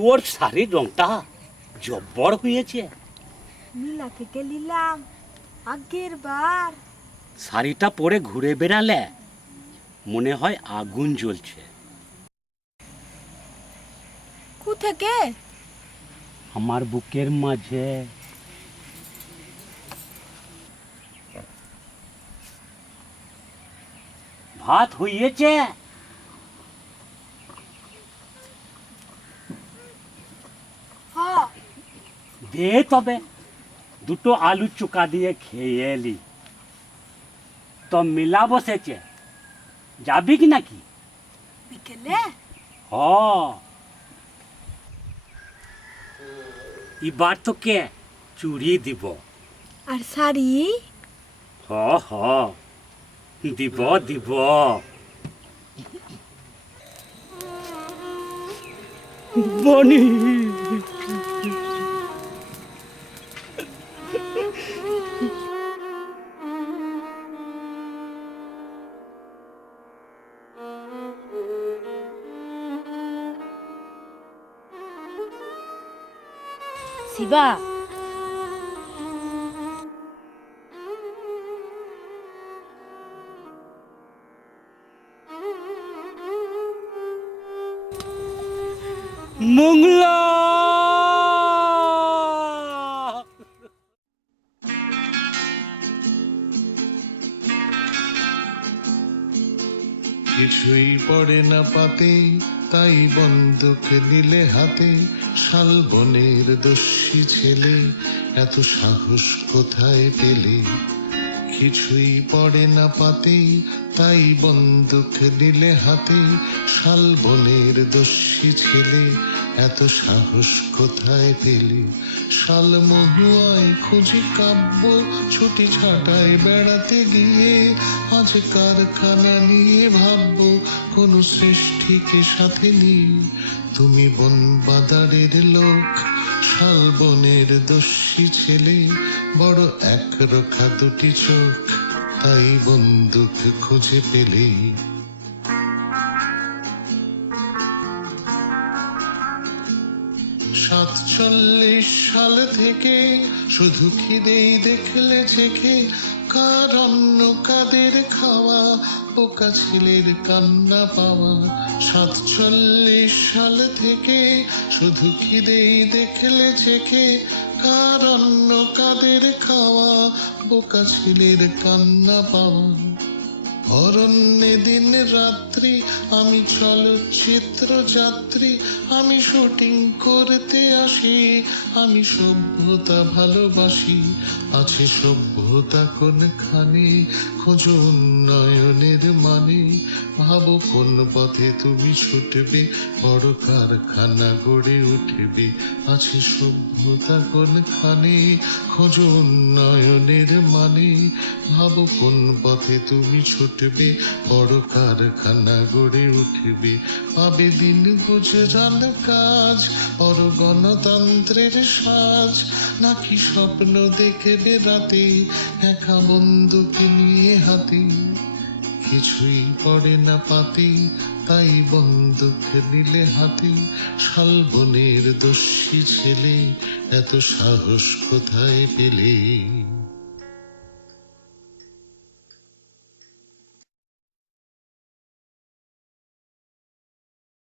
তোর শাড়ির রংটা জব্বর হয়েছে। মিলা থেকে নিলাম আগের বার। শাড়িটা পরে ঘুরে বেড়ালে মনে হয় আগুন জ্বলছে। কু থেকে? আমার বুকের মাঝে। ভাত হয়েছে? হ্যাঁ। দে তবে দুটো আলু চোকা দিয়ে খেয়ে এলি। তো মিলা বসেছে, যাবি কি নাকি? বিকেলে? হ, এবার তোকে চুড়ি দিব। আর শাড়ি? হ হ, দিব দিব। বনি শিবা, মংলা। কিছুই পড়ে না পাতে, তাই বন্দুক নিলে হাতে। শালবনের দস্যি ছেলে, এত সাহস কোথায় পেলে? কিছুই পড়ে না পাতে, তাই বন্দুক নিলে হাতে। শালবনের দস্যি ছেলে, এত সাহস কোথায় পেলে? শাল মহুয়ায় খুঁজি কাব্য, ছুটি ছাটায় বেড়াতে গিয়ে। আজ কারখানা নিয়ে ভাববো, কোন সৃষ্টিকে সাথে নিয়ে। তুমি বন বাদারের লোক, শালবনের দস্যি ছেলে। বড় একরোখা দুটি চোখ, তাই বন্দুক খুঁজে পেলে। 47 সাল থেকে শুধু খিদেই দেখলে চেখে। কার অন্ন কাদের খাওয়া, পোকা ছেলের কান্না পাওয়া। 47 সাল থেকে শুধু খিদেই দেখলে চেখে। কার অন্ন কাদের খাওয়া, বোকা ছেলের কান্না পাওয়া। অরণ্যে দিন রাত্রি আমি চলচ্চিত্র যাত্রী। আমি শুটিং করতে আসি, আমি সভ্যতা ভালোবাসি। আছে সভ্যতা কোনখানে, খোঁজো উন্নয়নের মানে। ভাবো কোন পথে তুমি ছুটবে, বড় কারখানা গড়ে উঠবে। আছে সভ্যতা কোনখানে, খোঁজো উন্নয়নের মানে। ভাবো কোন পথে তুমি ছুটবে, বড় কারখানা গড়ে উঠবে। পাবে দিন গুজরান কাজ, বড় গণতন্ত্রের সাজ। নাকি স্বপ্ন দেখবে রাতে, একা বন্দুক নিয়ে হাতে। কিছুই পড়ে না পাতে, তাই বন্দুক নিলে হাতে। শালবনের দস্যি ছেলে, এত সাহস কোথায় পেলে?